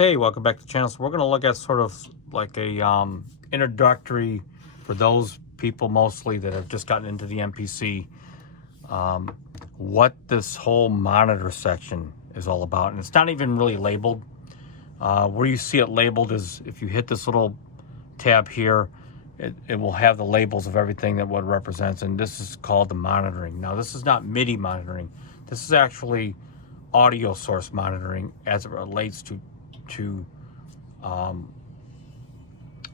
Okay, welcome back to the channel. So we're going to look at sort of like a introductory for those people mostly that have just gotten into the MPC, what this whole monitor section is all about. And it's not even really labeled. Where you see it labeled is if you hit this little tab here, it will have the labels of everything that what it represents. And this is called the monitoring. Now, this is not MIDI monitoring. This is actually audio source monitoring as it relates to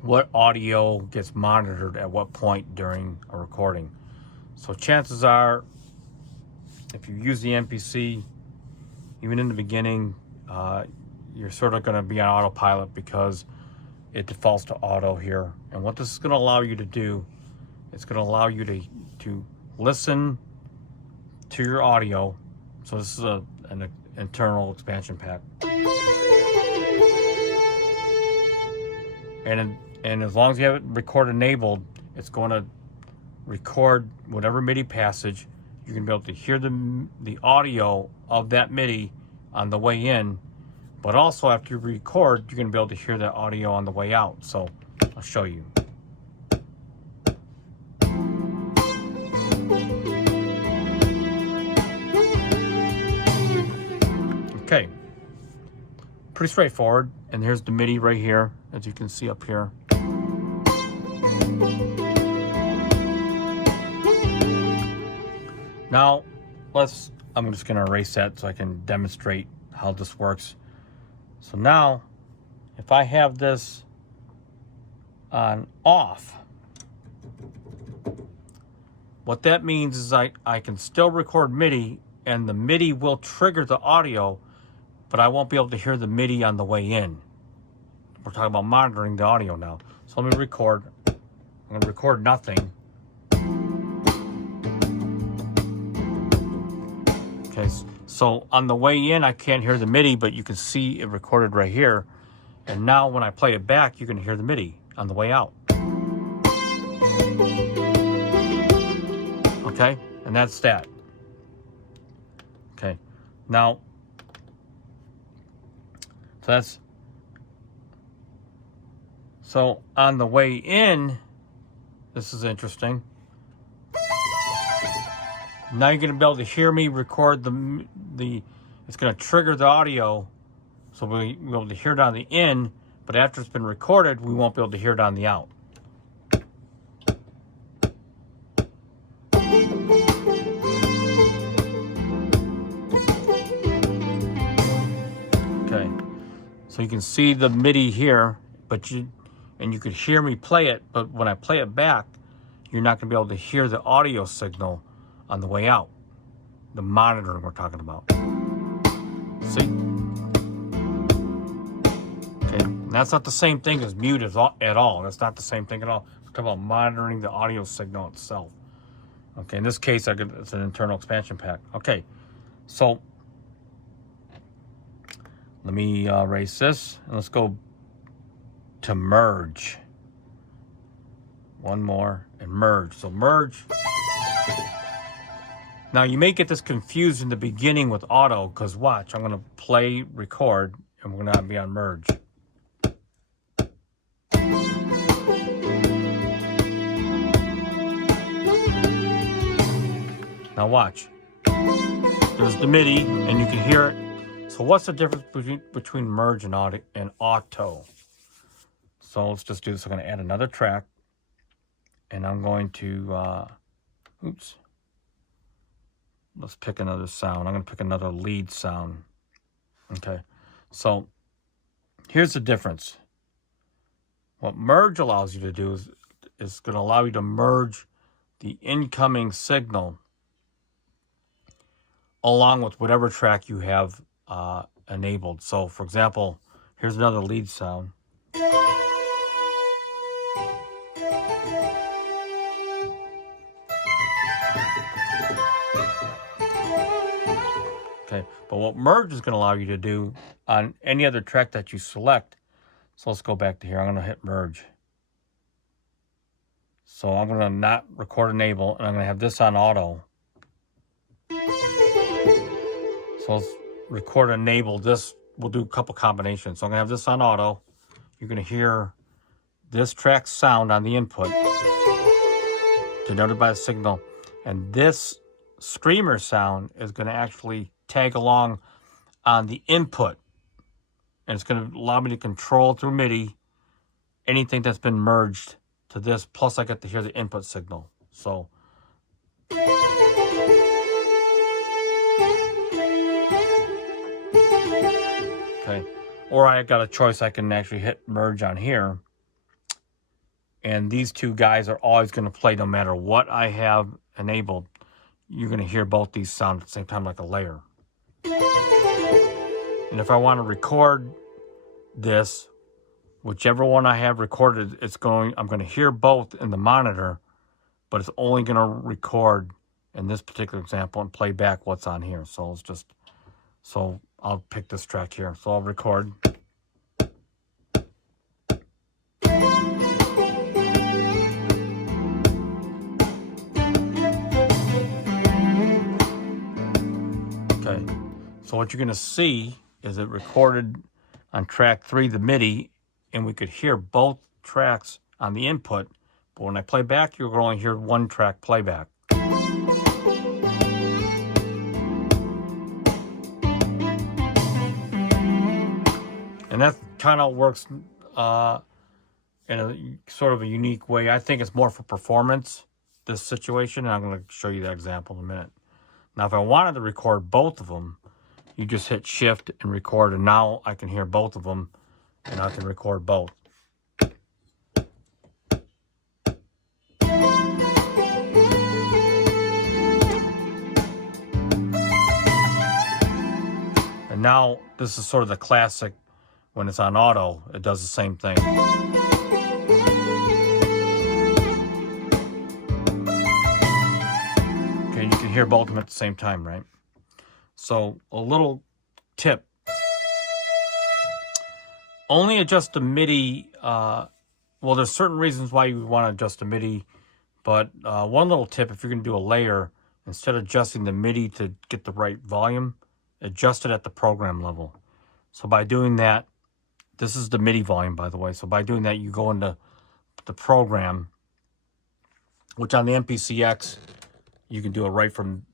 what audio gets monitored at what point during a recording. So chances are, if you use the MPC, even in the beginning, you're sort of going to be on autopilot because it defaults to auto here. And what this is going to allow you to do, it's going to allow you to listen to your audio. So this is an internal expansion pack. And as long as you have it record enabled, it's going to record whatever MIDI passage. You're going to be able to hear the audio of that MIDI on the way in, but also after you record, you're going to be able to hear that audio on the way out. So I'll show you. Okay, pretty straightforward. And here's the MIDI right here, as you can see up here. Now, I'm just gonna erase that so I can demonstrate how this works. So now, if I have this on off, what that means is I can still record MIDI, and the MIDI will trigger the audio, but I won't be able to hear the MIDI on the way in. We're talking about monitoring the audio now. So let me record. I'm going to record nothing. Okay, so on the way in, I can't hear the MIDI, but you can see it recorded right here. And now when I play it back, you can hear the MIDI on the way out. Okay, and that's that. Okay, now, so on the way in, this is interesting. Now you're going to be able to hear me record it's going to trigger the audio, so we'll be able to hear it on the in, but after it's been recorded, we won't be able to hear it on the out. Okay, so you can see the MIDI here, and you could hear me play it, but when I play it back, you're not going to be able to hear the audio signal on the way out. The monitoring we're talking about. See? Okay, and that's not the same thing as mute at all. That's not the same thing at all. We're talking about monitoring the audio signal itself. Okay, in this case, it's an internal expansion pack. Okay, so let me erase this, and let's go to merge. One more, and merge. So merge. Now you may get this confused in the beginning with auto, because watch, I'm going to play record, and we're going to be on merge. Now watch. There's the MIDI, and you can hear it. So what's the difference between merge and auto? So let's just do this. I'm going to add another track, and I'm going to, let's pick another sound. I'm going to pick another lead sound. Okay, so here's the difference. What merge allows you to do is going to allow you to merge the incoming signal along with whatever track you have enabled. So, for example, here's another lead sound. Okay, but what merge is going to allow you to do on any other track that you select. So let's go back to here. I'm going to hit merge. So I'm going to not record enable, and I'm going to have this on auto. So let's record enable this we'll do a couple combinations. So I'm gonna have this on auto. You're gonna hear this track sound on the input, denoted by the signal, and this screamer sound is gonna actually tag along on the input, and it's gonna allow me to control through MIDI anything that's been merged to this. Plus, I get to hear the input signal. So. Okay, or I got a choice. I can actually hit merge on here, and these two guys are always going to play no matter what I have enabled. You're going to hear both these sound at the same time like a layer. And if I want to record this, whichever one I have recorded, I'm going to hear both in the monitor, but it's only going to record in this particular example and play back what's on here. So it's just, so I'll pick this track here. So I'll record. Okay, so what you're going to see is it recorded on track 3, the MIDI, and we could hear both tracks on the input, but when I play back, you're going to hear one track playback. And that kind of works in a sort of a unique way. I think it's more for performance, this situation, and I'm going to show you that example in a minute. Now, if I wanted to record both of them, you just hit shift and record, and now I can hear both of them, and I can record both. And now, this is sort of the classic, when it's on auto, it does the same thing. Okay, you can hear both of them at the same time, right? So, a little tip. Only adjust the MIDI. Well, there's certain reasons why you want to adjust the MIDI, but one little tip, if you're going to do a layer, instead of adjusting the MIDI to get the right volume, adjust it at the program level. So by doing that, this is the MIDI volume, by the way. So by doing that, you go into the program, which on the MPCX, you can do it right from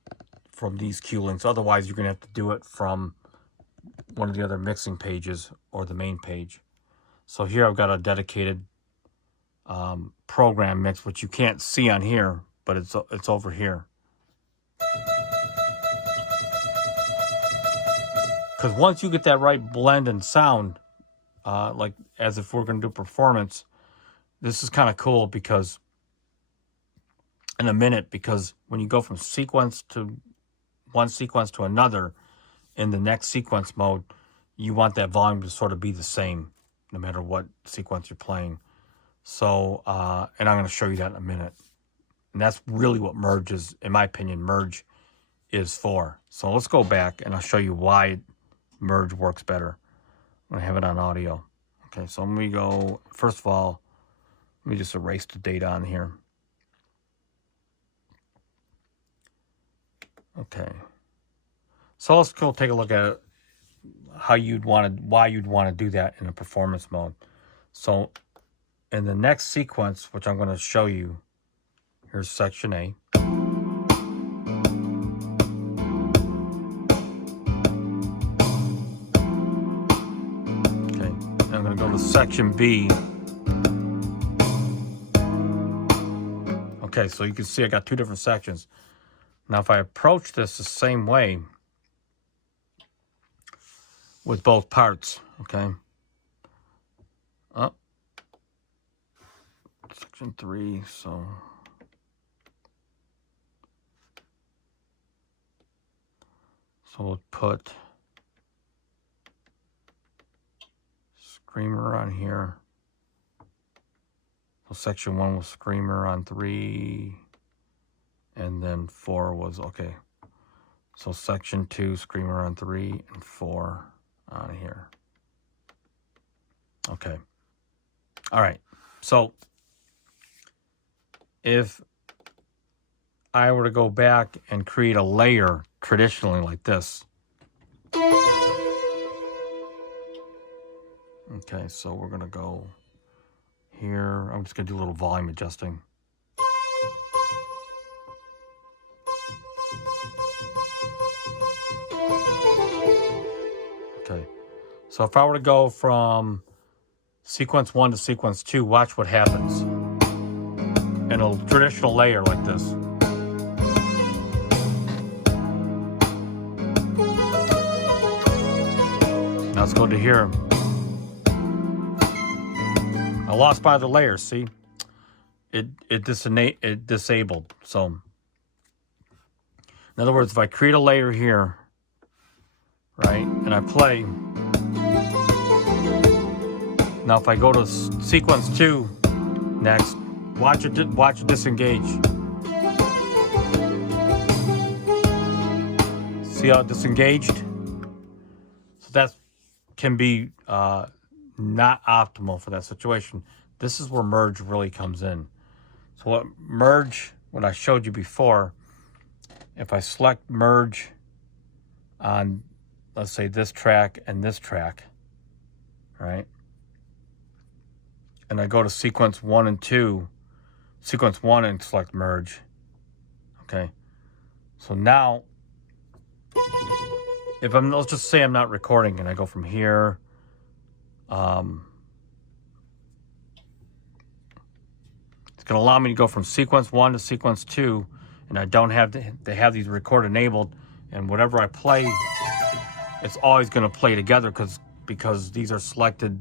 these cue links. Otherwise, you're going to have to do it from one of the other mixing pages or the main page. So here I've got a dedicated program mix, which you can't see on here, but it's over here. Because once you get that right blend and sound, like as if we're going to do performance, this is kind of cool because in a minute, because when you go from one sequence to another in the next sequence mode, you want that volume to sort of be the same no matter what sequence you're playing. So, and I'm going to show you that in a minute. And that's really what merge is, in my opinion, merge is for. So let's go back and I'll show you why merge works better. I'm going to have it on audio. Okay, so let me go, first of all, let me just erase the data on here. Okay. So let's go take a look at why you'd want to do that in a performance mode. So in the next sequence, which I'm going to show you, here's section A. Okay, I'm going to go to section B. Okay, so you can see I got two different sections. Now if I approach this the same way with both parts, okay, up, section 3, so we'll put screamer on here. So section 1 was screamer on 3, and then 4 was, okay, so section 2, screamer on 3, and 4 on here. Okay. All right. So if I were to go back and create a layer traditionally like this, Okay, so we're gonna go here. I'm just gonna do a little volume adjusting. Okay, so if I were to go from sequence 1 to sequence 2, watch what happens in a traditional layer like this. Now let's go to here. I lost by the layer, see? It disabled. So, in other words, if I create a layer here, right, and I play, now if I go to sequence 2 next, watch it disengage. See how it disengaged? So that can be not optimal for that situation. This is where merge really comes in. So what merge, what I showed you before, if I select merge on, let's say, this track and this track, right? And I go to sequence 1 and 2, sequence 1 and select merge. Okay. So now, if let's just say I'm not recording and I go from here, it's going to allow me to go from sequence 1 to sequence 2, and I don't have to have these record enabled, and whatever I play, it's always going to play together because these are selected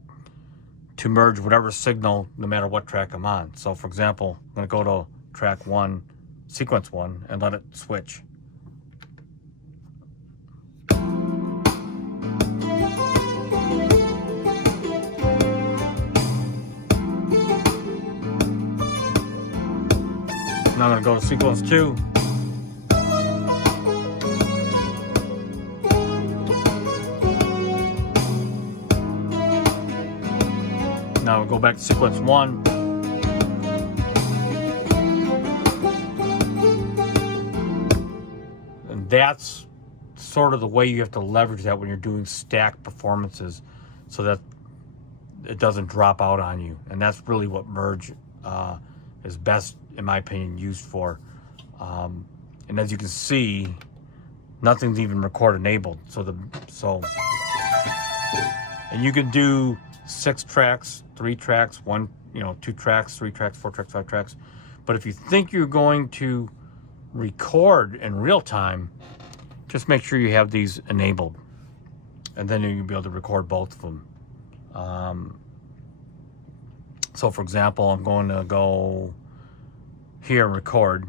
to merge whatever signal, no matter what track I'm on. So for example, I'm going to go to track 1, sequence 1, and let it switch. Now I'm going to go to sequence 2. Now we'll go back to sequence 1. And that's sort of the way you have to leverage that when you're doing stacked performances so that it doesn't drop out on you. And that's really what merge is best, in my opinion, used for. And as you can see, nothing's even record enabled. And you can do 6 tracks, 3 tracks, 1, 2 tracks, 3 tracks, 4 tracks, 5 tracks. But if you think you're going to record in real time, just make sure you have these enabled, and then you'll be able to record both of them. So for example, I'm going to go here and record.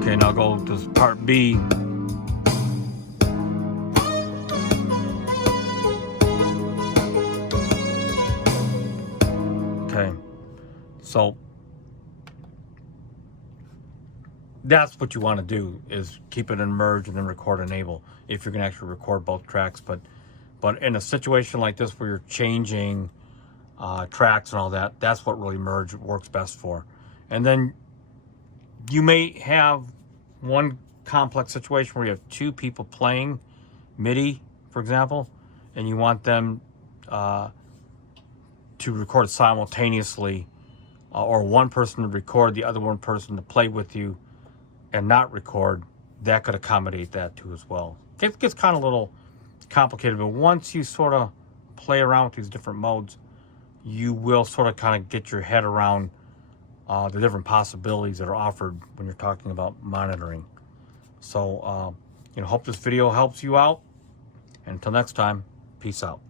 Okay, now go to part B. Okay, so that's what you want to do, is keep it in merge and then record enable if you're going to actually record both tracks. But in a situation like this where you're changing tracks and all that, that's what really merge works best for. And then you may have one complex situation where you have 2 people playing MIDI, for example, and you want them to record simultaneously, or one person to record, the other one person to play with you and not record. That could accommodate that too as well. It gets kind of a little complicated, but once you sort of play around with these different modes, you will sort of kind of get your head around the different possibilities that are offered when you're talking about monitoring. So, hope this video helps you out. And until next time, peace out.